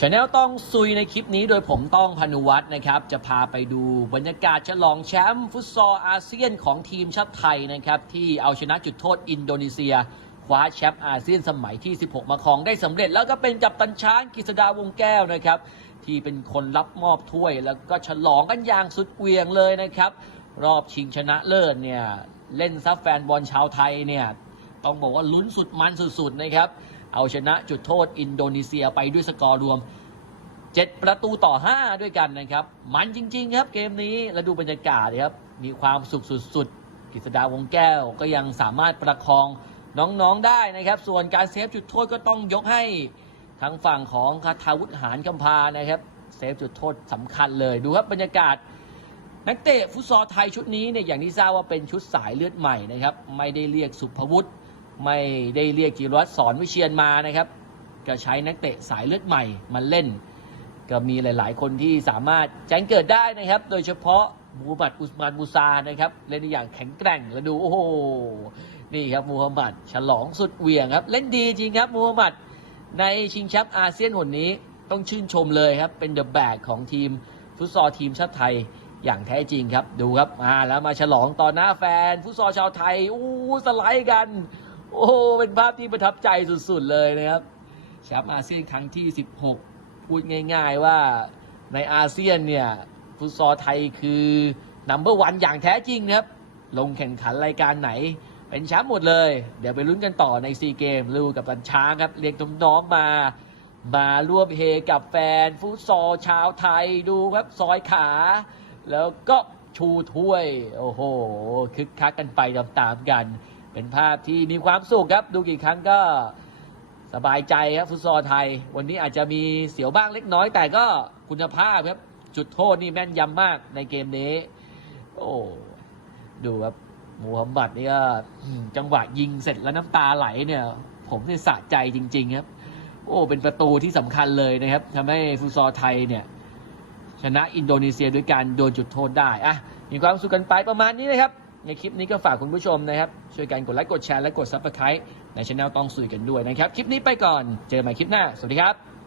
ชาแนลต้องซุยในคลิปนี้โดยผมต้องพนุวัฒน์นะครับ จะพาไปดูบรรยากาศฉลองแชมป์ฟุตซอลอาเซียนของทีมชาติไทยนะครับ ที่เอาชนะจุดโทษอินโดนีเซีย คว้าแชมป์อาเซียนสมัยที่ 16 มาครองได้สำเร็จ แล้วก็เป็นกัปตันช้างกฤษดาวงแก้วนะครับ ที่เป็นคนรับมอบถ้วย แล้วก็ฉลองกันอย่างสุดเหวียงเลยนะครับ รอบชิงชนะเลิศเนี่ยเล่นซับแฟนบอลชาวไทยเนี่ยต้องบอกว่าลุ้นสุดมันสุดๆนะครับ เอาชนะจุดโทษอินโดนีเซียไปด้วยสกอร์รวม 7 ประตูต่อ 5 ด้วยกันนะครับ มันจริง ๆ ครับเกมนี้แล้วดูบรรยากาศครับ มีความสุขสุดๆกฤษดาวงแก้วก็ยังสามารถประคองน้องๆได้นะครับ ส่วนการเซฟจุดโทษก็ต้องยกให้ทางฝั่งของคาทาวุฒหารคำพานะครับเซฟจุดโทษสำคัญเลยดูครับบรรยากาศนักเตะฟุตซอลไทยชุดนี้เนี่ยอย่างที่ทราบว่าเป็นชุดสายเลือดใหม่นะครับ ไม่ได้เรียกสุภวุฒิ ไม่ได้เรียกจิรวัตรสอนวิเชียนมานะครับ ก็ใช้นักเตะสายเลือดใหม่มาเล่น ก็มีหลาย ๆ คนที่สามารถแจ้งเกิดได้นะครับ โดยเฉพาะมูฮัมหมัดอุสมานมูซานะครับ เล่นอย่างแข็งแกร่งแล้วดูโอ้โหนี่ครับมูฮัมหมัดฉลองสุดเหวี่ยงครับ เล่นดีจริงครับมูฮัมหมัดในชิงแชมป์อาเซียนหนนี้ต้องชื่นชมเลยครับ เป็นเดอะแบกของทีมฟุตซอลทีมชาติไทยอย่างแท้จริงครับ ดูครับมาแล้วมาฉลองต่อหน้าแฟน ฟุตซอลชาวไทยอู้สไลด์กัน โอ้เป็นภาพที่ประทับใจสุดๆเลยนะครับแชมป์อาเซียนครั้งที่ 16 พูดง่ายๆว่าในอาเซียนเนี่ยฟุตซอลไทยคือนัมเบอร์วันอย่างแท้จริงนะครับ ลงแข่งขันรายการไหน เป็นแชมป์หมดเลย เดี๋ยวไปลุ้นกันต่อในซีเกมลูกับตันช้างครับเรียกน้องๆมา มาร่วมเฮกับแฟนฟุตซอลชาวไทยดูครับซอยขา แล้วก็ชูถ้วย โอ้โห คึกคักกันไปตามๆกัน เป็นภาพที่มีความสุขครับ ดูกี่ครั้งก็สบายใจครับฟุตซอลไทย วันนี้อาจจะมีเสียวบ้างเล็กน้อย แต่ก็คุณภาพครับ จุดโทษนี่แม่นยำมากในเกมนี้ โอ้ดูครับมูฮัมหมัดนี่ก็จังหวะยิงเสร็จแล้วน้ำตาไหลเนี่ย ผมเนี่ยสะใจจริง ๆ ครับ โอ้เป็นประตูที่สำคัญเลยนะครับทำให้ฟุตซอลไทยเนี่ย ชนะอินโดนีเซียด้วยการโดนจุดโทษได้อะมีความสุขกันไปประมาณนี้นะครับ ในคลิปนี้ก็ฝากคุณผู้ชมนะครับ ช่วยกันกดไลค์กดแชร์และกดซับสไครต์ในช่องต้องสุยกันด้วยนะครับ คลิปนี้ไปก่อน เจอกันใหม่คลิปหน้า สวัสดีครับ